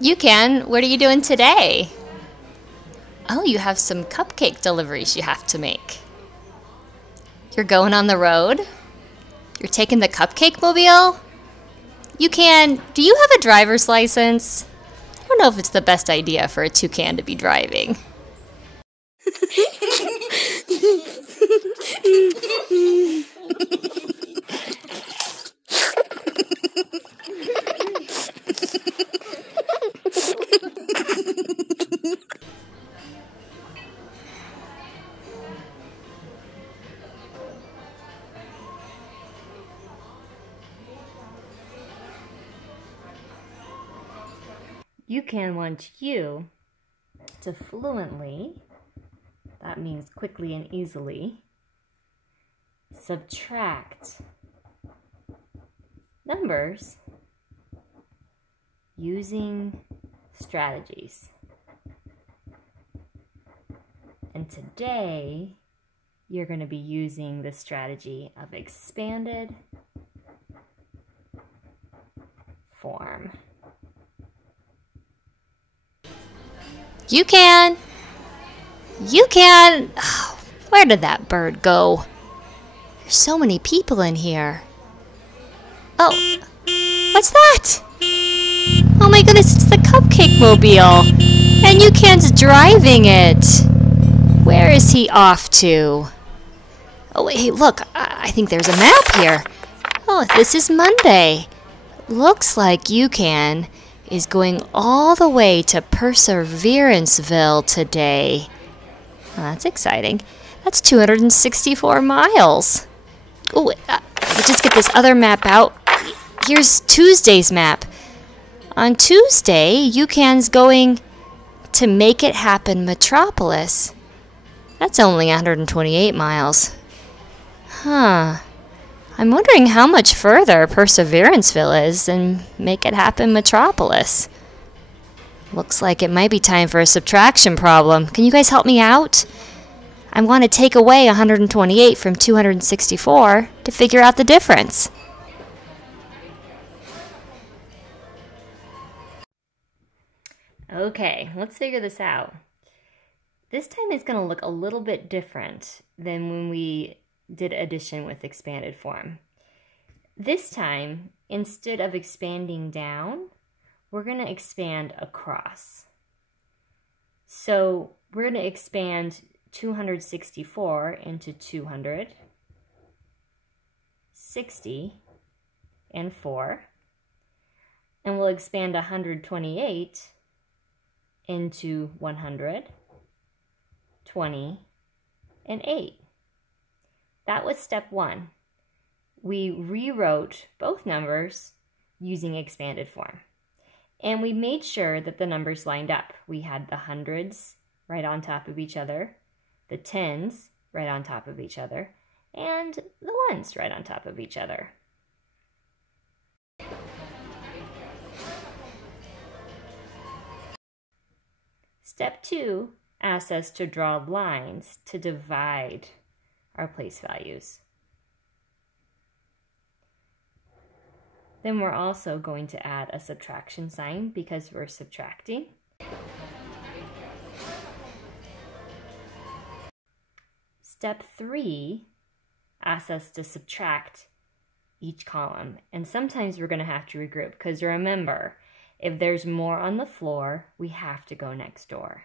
UCan, what are you doing today? Oh, you have some cupcake deliveries you have to make. You're going on the road? You're taking the cupcake mobile? UCan, do you have a driver's license? I don't know if it's the best idea for a toucan to be driving. UCan wants you to fluently, that means quickly and easily, subtract numbers using strategies. And today, you're going to be using the strategy of expanded form. UCan! UCan! Oh, where did that bird go? There's so many people in here. Oh, what's that? Oh my goodness, it's the cupcake mobile. And UCan's driving it. Where is he off to? Oh wait, hey, look, I think there's a map here. Oh, this is Monday. Looks like UCan is going all the way to Perseveranceville today. Oh, that's exciting. That's 264 miles. Oh, let me just get this other map out. Here's Tuesday's map. On Tuesday, UCan's going to Make It Happen Metropolis. That's only 128 miles. Huh. I'm wondering how much further Perseveranceville is than Make It Happen Metropolis. Looks like it might be time for a subtraction problem. Can you guys help me out? I want to take away 128 from 264 to figure out the difference. Okay, let's figure this out. This time it's going to look a little bit different than when we did addition with expanded form. This time, instead of expanding down, we're going to expand across. So we're going to expand 264 into 200, 60, and 4. And we'll expand 128 into 100, 20, and 8. That was step 1. We rewrote both numbers using expanded form. And we made sure that the numbers lined up. We had the hundreds right on top of each other, the tens right on top of each other, and the ones right on top of each other. Step 2 asks us to draw lines to divide our place values. Then we're also going to add a subtraction sign because we're subtracting. Step 3 asks us to subtract each column, and sometimes we're going to have to regroup because remember, if there's more on the floor, we have to go next door.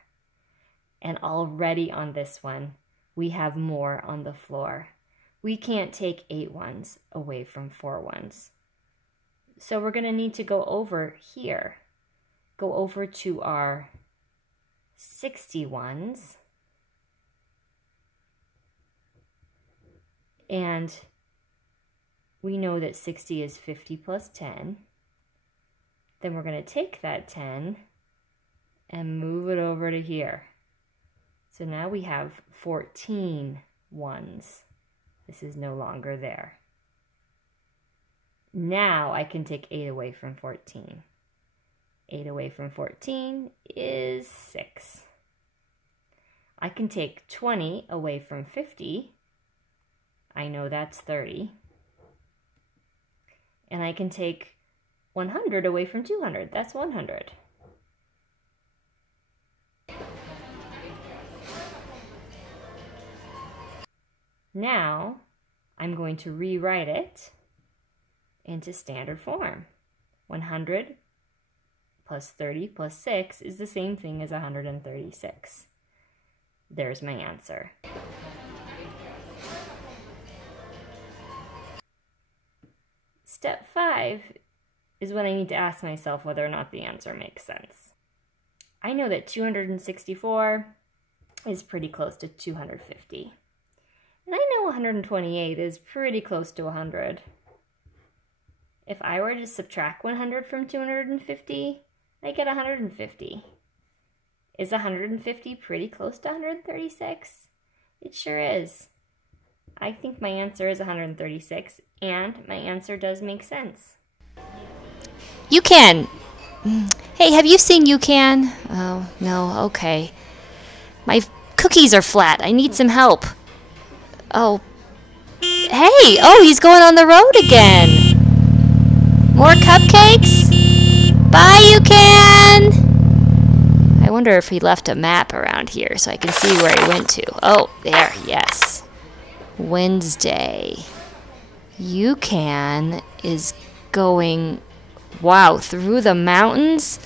And already on this one, we have more on the floor. We can't take 8 ones away from 4 ones. So we're going to need to go over here. Go over to our 60 ones. And we know that 60 is 50 plus 10. Then we're going to take that 10 and move it over to here. So now we have 14 ones. This is no longer there. Now I can take 8 away from 14. 8 away from 14 is 6. I can take 20 away from 50. I I know that's 30. And I can take 100 away from 200. That's 100. Now, I'm going to rewrite it into standard form. 100 plus 30 plus 6 is the same thing as 136. There's my answer. Step 5 is when I need to ask myself whether or not the answer makes sense. I know that 264 is pretty close to 250. And I know 128 is pretty close to 100. If I were to subtract 100 from 250, I get 150. Is 150 pretty close to 136? It sure is. I think my answer is 136, and my answer does make sense. UCan! Hey, have you seen UCan? Oh, no, okay. My cookies are flat. I need some help. Oh. Hey! Oh, he's going on the road again! More cupcakes? Bye, UCan! I wonder if he left a map around here so I can see where he went to. Oh, there, yes. Wednesday. UCan is going, wow, through the mountains?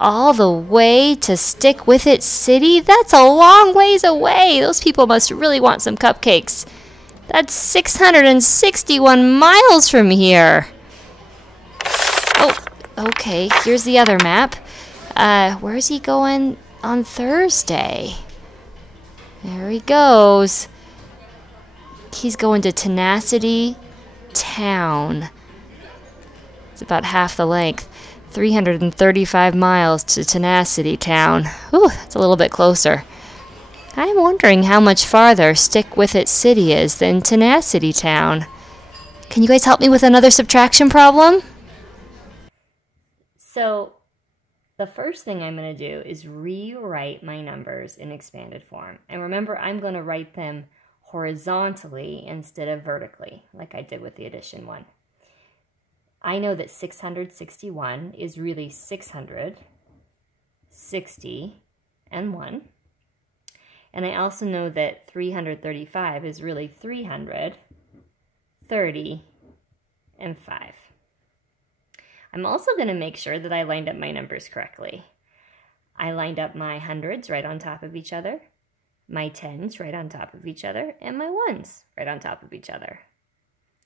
All the way to Stick With It City? That's a long ways away. Those people must really want some cupcakes. That's 661 miles from here. Oh, okay. Here's the other map. Where's he going on Thursday? There he goes. He's going to Tenacity Town. It's about half the length. 335 miles to Tenacity Town. Ooh, that's a little bit closer. I'm wondering how much farther Stick With It City is than Tenacity Town. Can you guys help me with another subtraction problem? So, the first thing I'm going to do is rewrite my numbers in expanded form. And remember, I'm going to write them horizontally instead of vertically, like I did with the addition one. I know that 661 is really 600, 60, and 1. And I also know that 335 is really 300, 30, and 5. I'm also going to make sure that I lined up my numbers correctly. I lined up my hundreds right on top of each other, my tens right on top of each other, and my ones right on top of each other.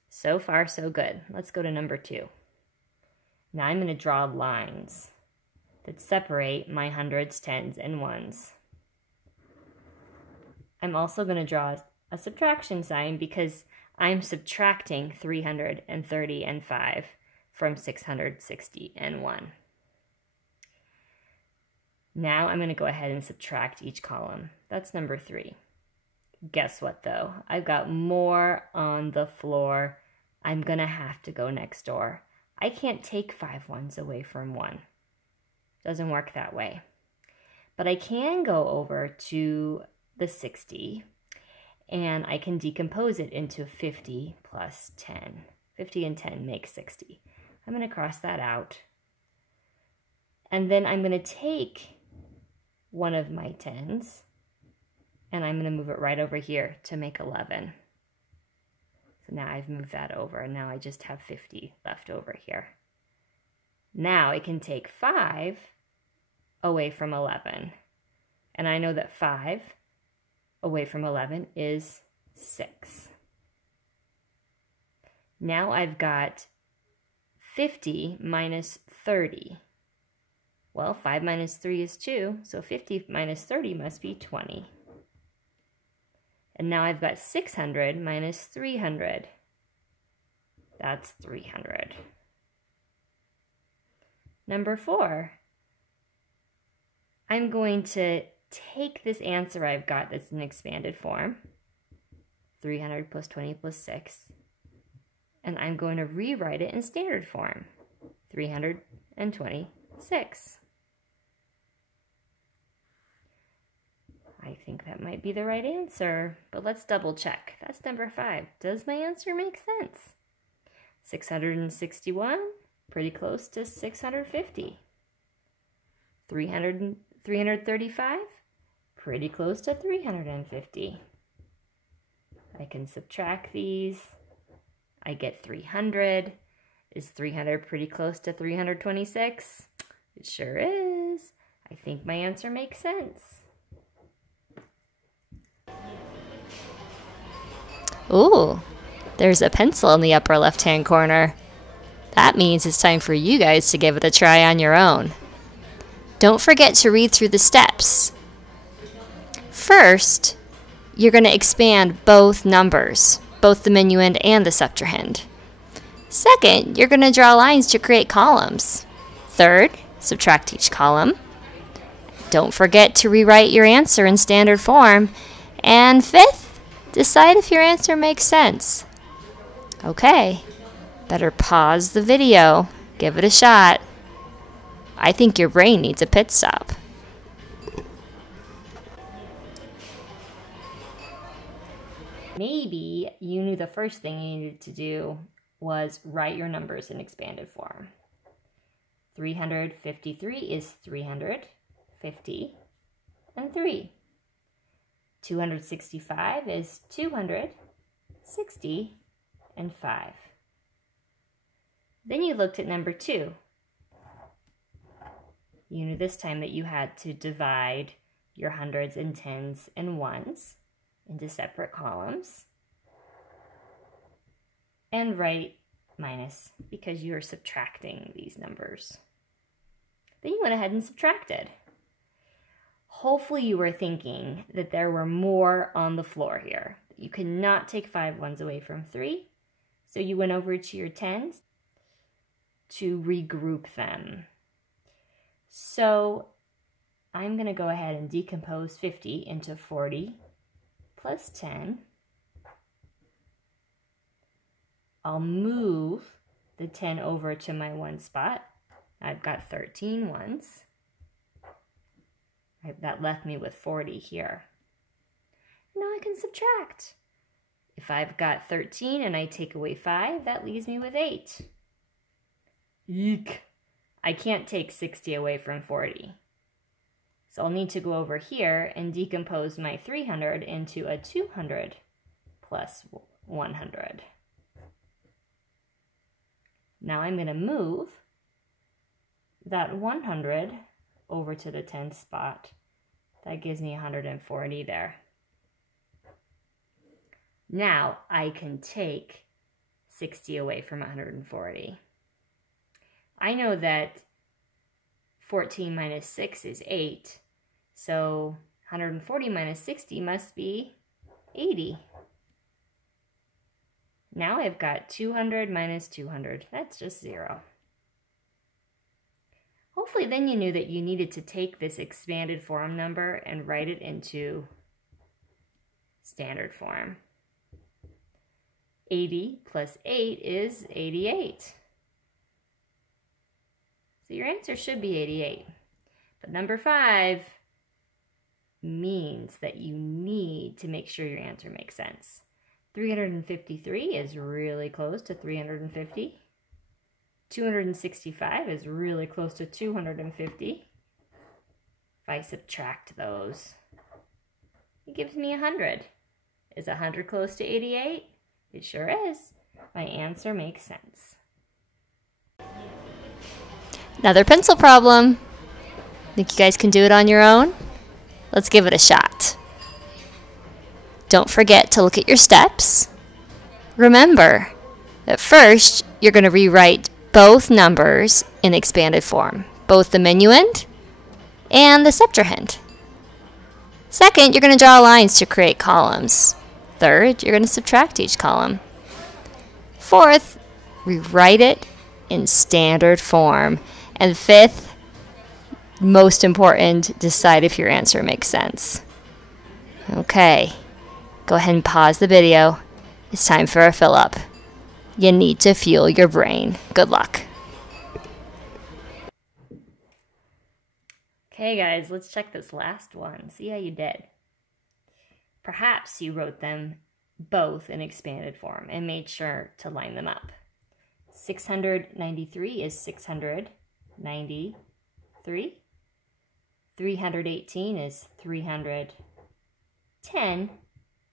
So far, so good. Let's go to number 2. Now I'm going to draw lines that separate my hundreds, tens, and ones. I'm also going to draw a subtraction sign because I'm subtracting 330 and 5 from 660 and 1. Now I'm going to go ahead and subtract each column. That's number 3. Guess what though? I've got more on the floor. I'm going to have to go next door. I can't take 5 ones away from 1. Doesn't work that way. But I can go over to the 60 and I can decompose it into 50 plus 10. 50 and 10 make 60. I'm going to cross that out. And then I'm going to take one of my 10s and I'm going to move it right over here to make 11. So now I've moved that over and now I just have 50 left over here. Now I can take 5 away from 11. And I know that 5 away from 11 is 6. Now I've got 50 minus 30. Well, 5 minus 3 is 2, so 50 minus 30 must be 20. And now I've got 600 minus 300. That's 300. Number 4. I'm going to take this answer I've got that's in expanded form, 300 plus 20 plus 6, and I'm going to rewrite it in standard form, 326. I think that might be the right answer, but let's double check. That's number 5. Does my answer make sense? 661, pretty close to 650. 335, pretty close to 350. I can subtract these. I get 300. Is 300 pretty close to 326? It sure is. I think my answer makes sense. Ooh, there's a pencil in the upper left-hand corner. That means it's time for you guys to give it a try on your own. Don't forget to read through the steps. First, you're going to expand both numbers, both the minuend and the septuagint. Second, you're going to draw lines to create columns. Third, subtract each column. Don't forget to rewrite your answer in standard form. And fifth, decide if your answer makes sense. Okay, better pause the video. Give it a shot. I think your brain needs a pit stop. Maybe you knew the first thing you needed to do was write your numbers in expanded form. 353 is 350 and 3. 265 is 260 and 5. Then you looked at number 2. You knew this time that you had to divide your hundreds and tens and ones into separate columns and write minus because you're subtracting these numbers. Then you went ahead and subtracted. Hopefully you were thinking that there were more on the floor here. You could not take 5 ones away from 3, so you went over to your tens to regroup them. So I'm going to go ahead and decompose 50 into 40 plus 10. I'll move the 10 over to my 1 spot. I've got 13 ones. That left me with 40 here. Now I can subtract. If I've got 13 and I take away 5, that leaves me with 8. Eek! I can't take 60 away from 40. So I'll need to go over here and decompose my 300 into a 200 plus 100. Now I'm going to move that 100 over to the 10th spot. That gives me 140 there. Now I can take 60 away from 140. I know that 14 minus 6 is 8, so 140 minus 60 must be 80. Now I've got 200 minus 200. That's just 0. Hopefully then you knew that you needed to take this expanded form number and write it into standard form. 80 plus 8 is 88. So your answer should be 88. But number 5 means that you need to make sure your answer makes sense. 353 is really close to 350. 265 is really close to 250. If I subtract those, it gives me 100. Is 100 close to 88? It sure is. My answer makes sense. Another pencil problem. Think you guys can do it on your own? Let's give it a shot. Don't forget to look at your steps. Remember that first you're going to rewrite both numbers in expanded form, both the minuend and the septuagint. Second, you're going to draw lines to create columns. Third, you're going to subtract each column. Fourth, rewrite it in standard form. And fifth, most important, decide if your answer makes sense. Okay, go ahead and pause the video. It's time for a fill up. You need to fuel your brain. Good luck. Okay guys, let's check this last one. See how you did. Perhaps you wrote them both in expanded form and made sure to line them up. 693 is 693. 318 is 310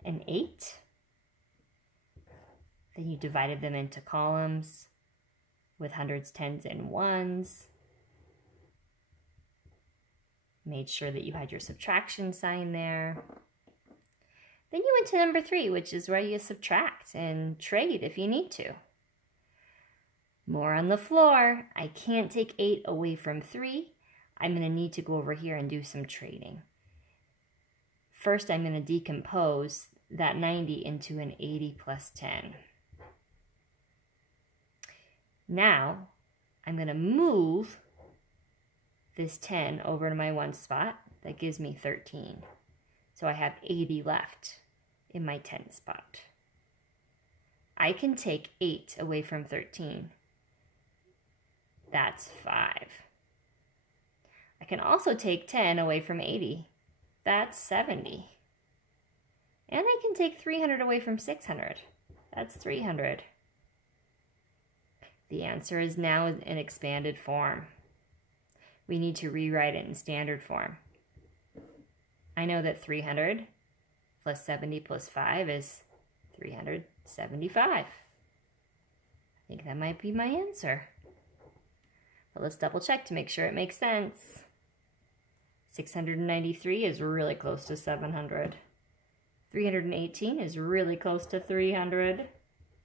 and 8. Then you divided them into columns with hundreds, tens, and ones. Made sure that you had your subtraction sign there. Then you went to number 3, which is where you subtract and trade if you need to. More on the floor. I can't take 8 away from 3. I'm going to need to go over here and do some trading. First, I'm going to decompose that 90 into an 80 plus 10. Now, I'm going to move this 10 over to my 1 spot. That gives me 13. So I have 80 left in my 10 spot. I can take 8 away from 13. That's 5. I can also take 10 away from 80. That's 70. And I can take 300 away from 600. That's 300. The answer is now in expanded form. We need to rewrite it in standard form. I know that 300 plus 70 plus 5 is 375. I think that might be my answer. But let's double check to make sure it makes sense. 693 is really close to 700. 318 is really close to 300.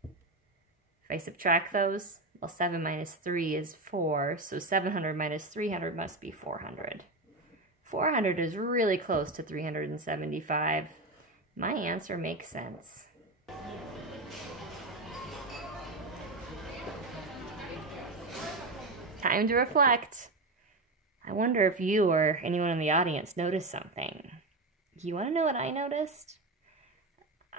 If I subtract those, well, 7 minus 3 is 4, so 700 minus 300 must be 400. 400 is really close to 375. My answer makes sense. Time to reflect. I wonder if you or anyone in the audience noticed something. You want to know what I noticed?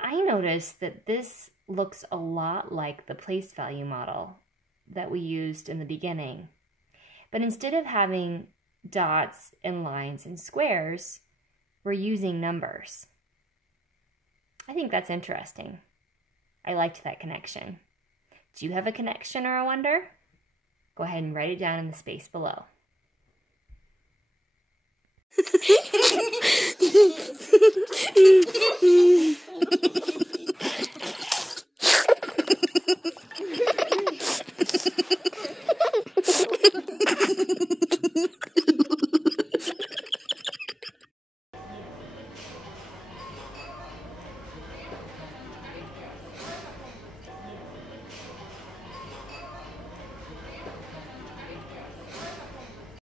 I noticed that this looks a lot like the place value model that we used in the beginning. But instead of having dots and lines and squares, we're using numbers. I think that's interesting. I liked that connection. Do you have a connection or a wonder? Go ahead and write it down in the space below.